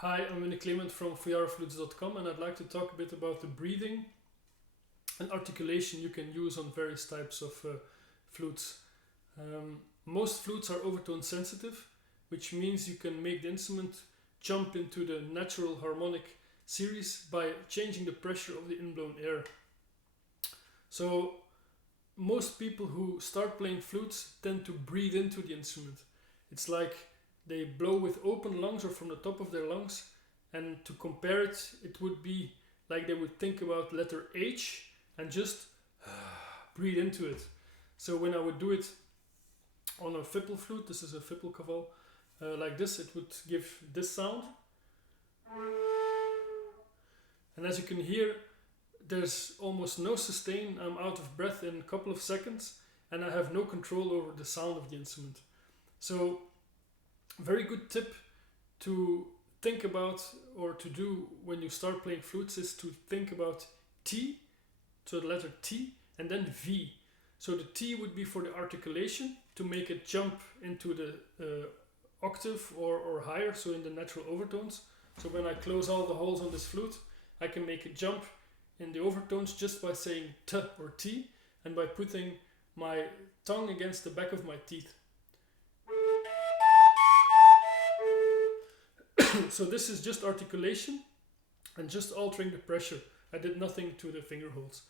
Hi, I'm Winne Clement from flutemaker.com, and I'd like to talk a bit about the breathing and articulation you can use on various types of flutes. Most flutes are overtone sensitive, which means you can make the instrument jump into the natural harmonic series by changing the pressure of the inblown air. So most people who start playing flutes tend to breathe into the instrument. It's like they blow with open lungs or from the top of their lungs, and to compare it, it would be like they would think about letter H and just breathe into it. So when I would do it on a fipple flute, this is a fipple caval, like this, it would give this sound. And as you can hear, there's almost no sustain. I'm out of breath in a couple of seconds, and I have no control over the sound of the instrument. So very good tip to think about or to do when you start playing flutes is to think about T, so the letter T, and then V. So the T would be for the articulation, to make it jump into the octave or higher, so in the natural overtones. So when I close all the holes on this flute, I can make it jump in the overtones just by saying T or T, and by putting my tongue against the back of my teeth. So this is just articulation and just altering the pressure. I did nothing to the finger holes.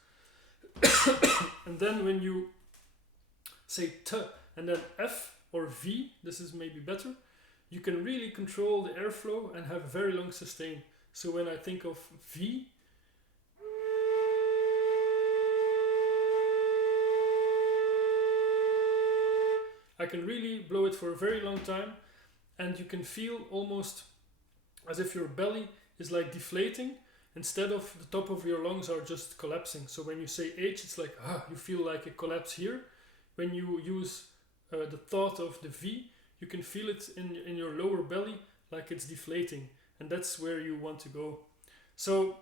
And then when you say T and then F or V, this is maybe better, you can really control the airflow and have very long sustain. So when I think of V, I can really blow it for a very long time, and you can feel almost as if your belly is like deflating instead of the top of your lungs are just collapsing. So when you say H, it's like you feel like a collapse here. When you use the thought of the V, you can feel it in your lower belly like it's deflating, and that's where you want to go. So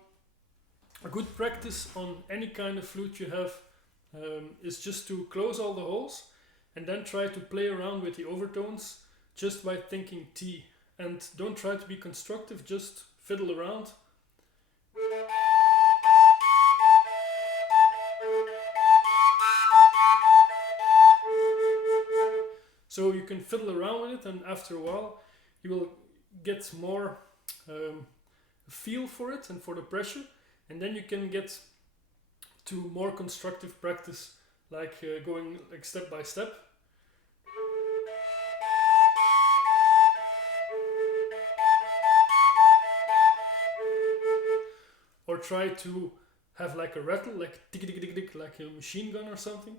a good practice on any kind of flute you have is just to close all the holes and then try to play around with the overtones just by thinking T. And don't try to be constructive, just fiddle around. So you can fiddle around with it, and after a while you will get more feel for it and for the pressure, and then you can get to more constructive practice, like going like step by step. Or try to have like a rattle, like tick tick tick tick, like a machine gun or something.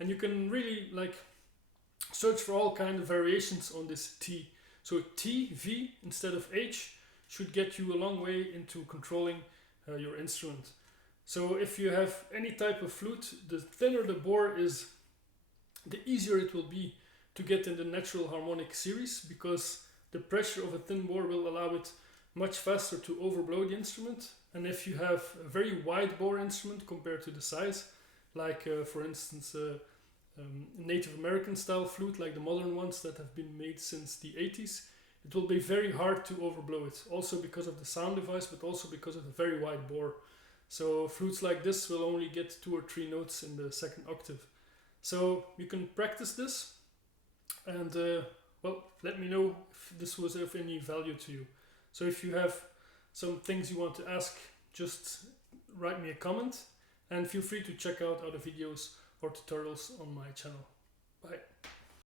And you can really like search for all kinds of variations on this T. So T, V instead of H should get you a long way into controlling your instrument. So if you have any type of flute, the thinner the bore is, the easier it will be to get in the natural harmonic series, because the pressure of a thin bore will allow it much faster to overblow the instrument. And if you have a very wide bore instrument compared to the size, like for instance Native American style flute, like the modern ones that have been made since the 80s, it will be very hard to overblow it, also because of the sound device, but also because of the very wide bore. So flutes like this will only get 2 or 3 notes in the second octave. So you can practice this, and well, let me know if this was of any value to you. So if you have some things you want to ask, just write me a comment, and feel free to check out other videos or tutorials on my channel. Bye.